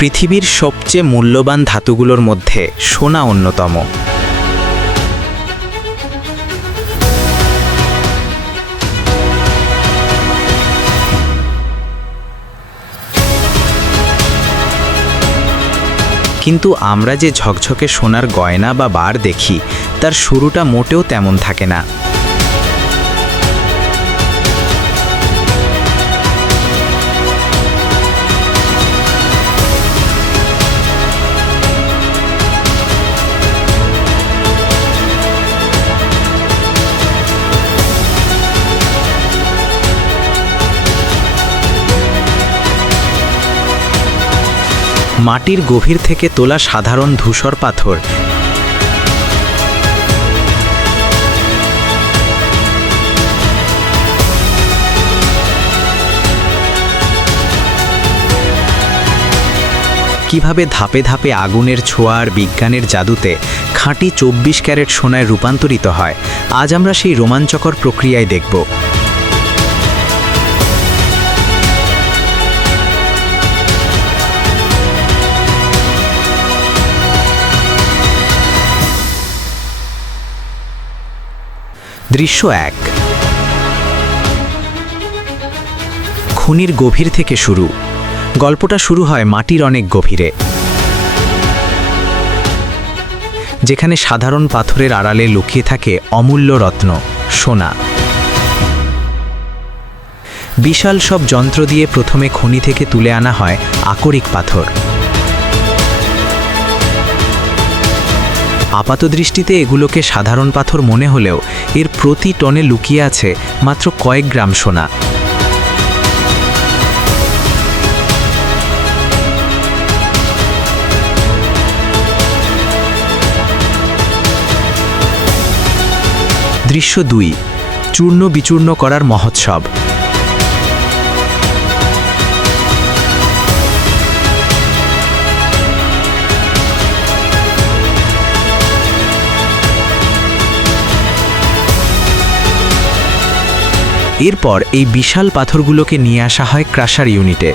পৃথিবীর সবচেয়ে মূল্যবান ধাতুগুলোর মধ্যে সোনা অন্যতম। কিন্তু আমরা যে ঝকঝকে সোনার গয়না বা বার দেখি, তার শুরুটা মোটেও তেমন থাকে না। মাটির গভীর থেকে তোলা সাধারণ ধূসর পাথর কিভাবে ধাপে ধাপে আগুনের ছোঁয়া আর বিজ্ঞানের জাদুতে খাঁটি 24 ক্যারেট সোনায় রূপান্তরিত হয়, আজ আমরা সেই রোমাঞ্চকর প্রক্রিয়ায় দেখব। দৃশ্য 1। খনির গভীর থেকে শুরু। গল্পটা শুরু হয় মাটির অনেক গভীরে, যেখানে সাধারণ পাথরের আড়ালে লুকিয়ে থাকে অমূল্য রত্ন, সোনা। বিশাল সব যন্ত্র দিয়ে প্রথমে খনি থেকে তুলে আনা হয় আকরিক পাথর। আপাতদৃষ্টিতে এগুলোকে সাধারণ পাথর মনে হলেও এর প্রতি টনে লুকিয়ে আছে মাত্র কয়েক গ্রাম সোনা। দৃশ্য 2। চূর্ণ বিচূর্ণ করার মহোৎসব। এরপর এই বিশাল পাথরগুলোকে নিয়ে আসা হয় ক্রাশার ইউনিটে।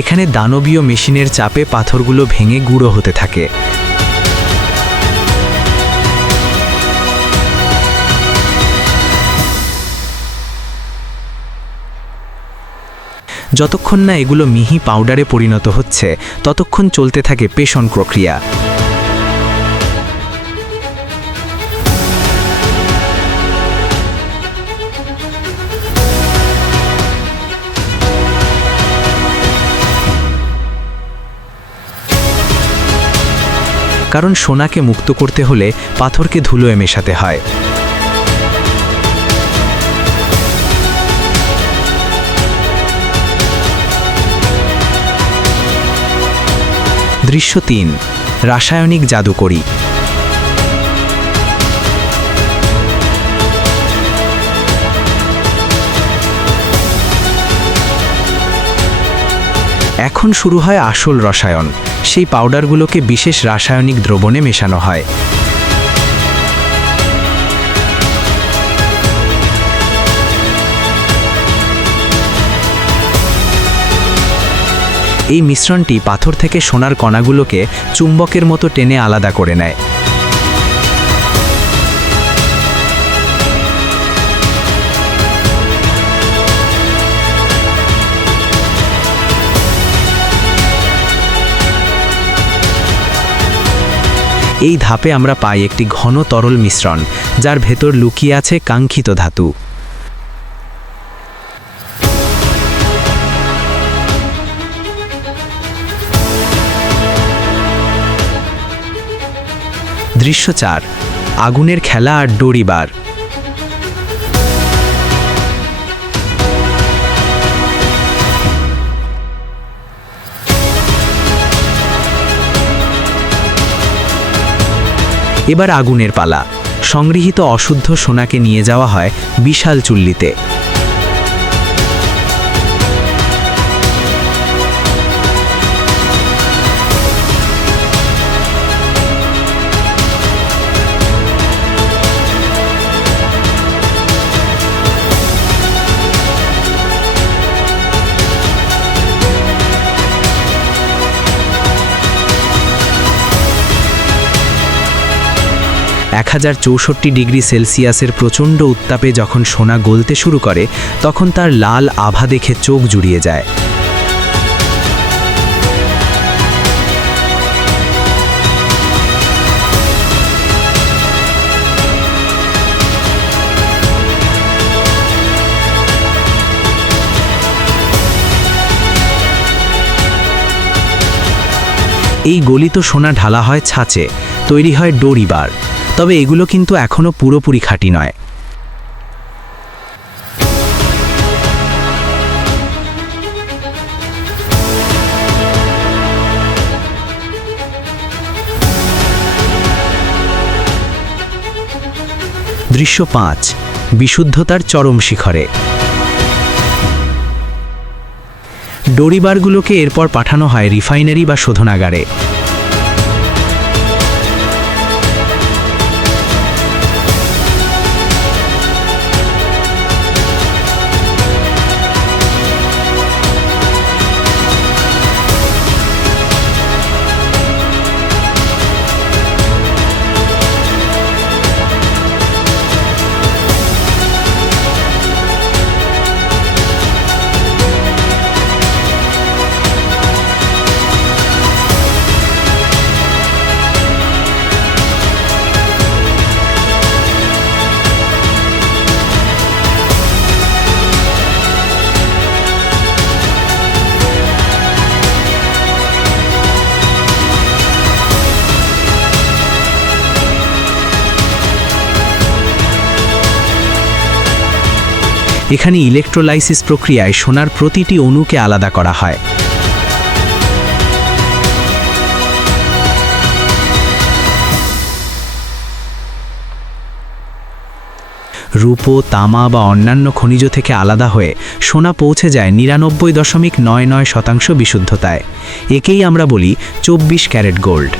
এখানে দানবীয় মেশিনের চাপে পাথরগুলো ভেঙে গুঁড়ো হতে থাকে। যতক্ষণ না এগুলো মিহি পাউডারে পরিণত হচ্ছে, ততক্ষণ চলতে থাকে পেষণ প্রক্রিয়া। কারণ সোনাকে মুক্ত করতে হলে পাথরকে ধুলোয় মেশাতে হয়। দৃশ্য 3। রাসায়নিক জাদুকরি। এখন শুরু হয় আসল রসায়ন। সেই পাউডারগুলোকে বিশেষ রাসায়নিক দ্রবণে মেশানো হয়। এই মিশ্রণটি পাথর থেকে সোনার কণাগুলোকে চুম্বকের মতো টেনে আলাদা করে নেয়। এই ধাপে আমরা পাই একটি ঘন তরল মিশ্রণ, যার ভেতর লুকিয়ে আছে কাঙ্ক্ষিত ধাতু। দৃশ্য 4। আগুনের খেলা আর ডোরিবার। এবার আগুনের পালা। সংগৃহীত অশুদ্ধ সোনাকে নিয়ে যাওয়া হয় বিশাল চুল্লিতে। 1064 ডিগ্রি সেলসিয়াসের প্রচণ্ড উত্তাপে যখন সোনা গলতে শুরু করে তখন তার লাল আভা দেখে চোখ জুড়িয়ে যায়। এই গলিত সোনা ঢালা হয় ছাঁচে, তৈরি হয় ডোরি বার। তবে এগুলো কিন্তু এখনও পুরোপুরি খাঁটি নয়। দৃশ্য 5, বিশুদ্ধতার চরম শিখরে। ডোরিবারগুলোকে এরপর পাঠানো হয় রিফাইনারি বা শোধনাগারে। এখানে ইলেকট্রোলাইসিস প্রক্রিয়ায় সোনার প্রতিটি অণুকে আলাদা করা হয়। রূপো, তামা বা অন্যান্য খনিজ থেকে আলাদা হয়ে সোনা পৌঁছে যায় 99.99% বিশুদ্ধতায়। একেই আমরা বলি 24 ক্যারেট গোল্ড।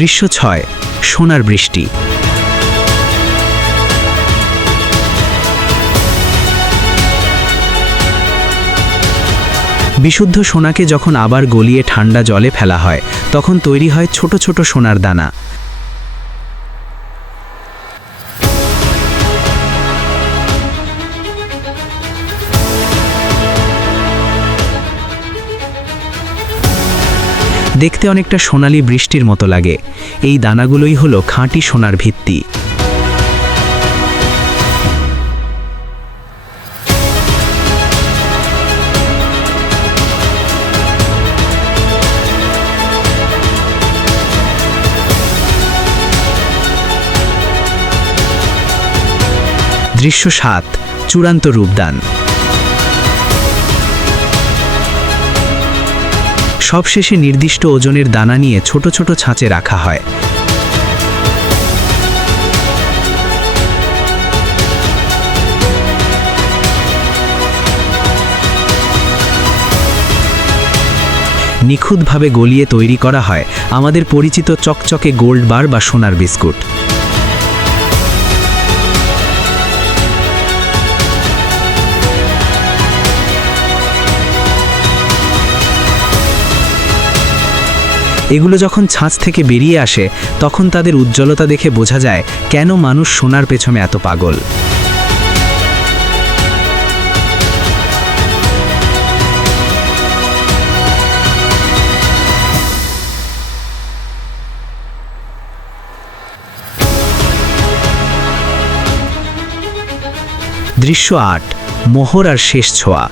দৃশ্য 6, সোনার বৃষ্টি। বিশুদ্ধ সোনাকে যখন আবার গলিয়ে ঠান্ডা জলে ফেলা হয় তখন তৈরি হয় ছোট ছোট সোনার দানা। দেখতে অনেকটা সোনালী বৃষ্টির মতো লাগে। এই দানাগুলোই হলো খাঁটি সোনার ভিত্তি। দৃশ্য 7, চূড়ান্ত রূপদান। সবশেষে নির্দিষ্ট ওজনের দানা নিয়ে ছোট ছোট ছাঁচে রাখা হয়। নিখুঁতভাবে গলিয়ে তৈরি করা হয় আমাদের পরিচিত চকচকে গোল্ড বার বা সোনার বিস্কুট। এগুলো যখন ছাঁচ থেকে বেরিয়ে আসে তখন তাদের উজ্জ্বলতা দেখে বোঝা যায় কেন মানুষ সোনার পেছনে এত পাগল। দৃশ্য ৮, মোহর আর শেষ ছোঁয়া।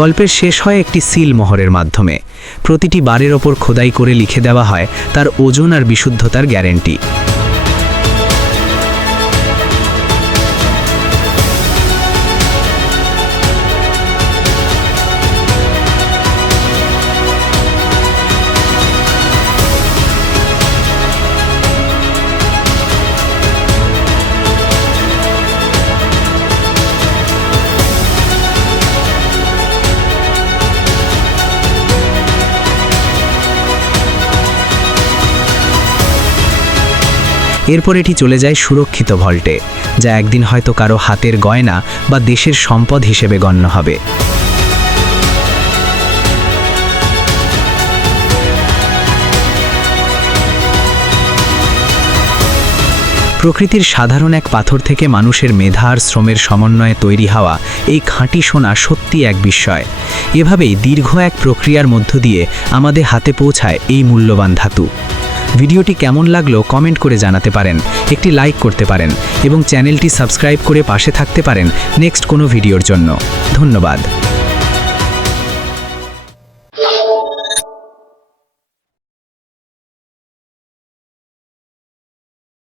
গল্পের শেষ হয় একটি সিল মোহরের মাধ্যমে। প্রতিটি বারের ওপর খোদাই করে লিখে দেওয়া হয় তার ওজন আর বিশুদ্ধতার গ্যারেন্টি। এরপর এটি চলে যায় সুরক্ষিত ভল্টে, যা একদিন হয়তো কারো হাতের গয়না বা দেশের সম্পদ হিসেবে গণ্য হবে। প্রকৃতির সাধারণ এক পাথর থেকে মানুষের মেধা আর শ্রমের সমন্বয়ে তৈরি হওয়া এই খাঁটি সোনা সত্যি এক বিস্ময়। এভাবেই দীর্ঘ এক প্রক্রিয়ার মধ্য দিয়ে আমাদের হাতে পৌঁছায় এই মূল্যবান ধাতু। ভিডিওটি কেমন লাগলো কমেন্ট করে জানাতে পারেন, একটি লাইক করতে পারেন এবং চ্যানেলটি সাবস্ক্রাইব করে পাশে থাকতে পারেন নেক্সট কোনো ভিডিওর জন্য। ধন্যবাদ।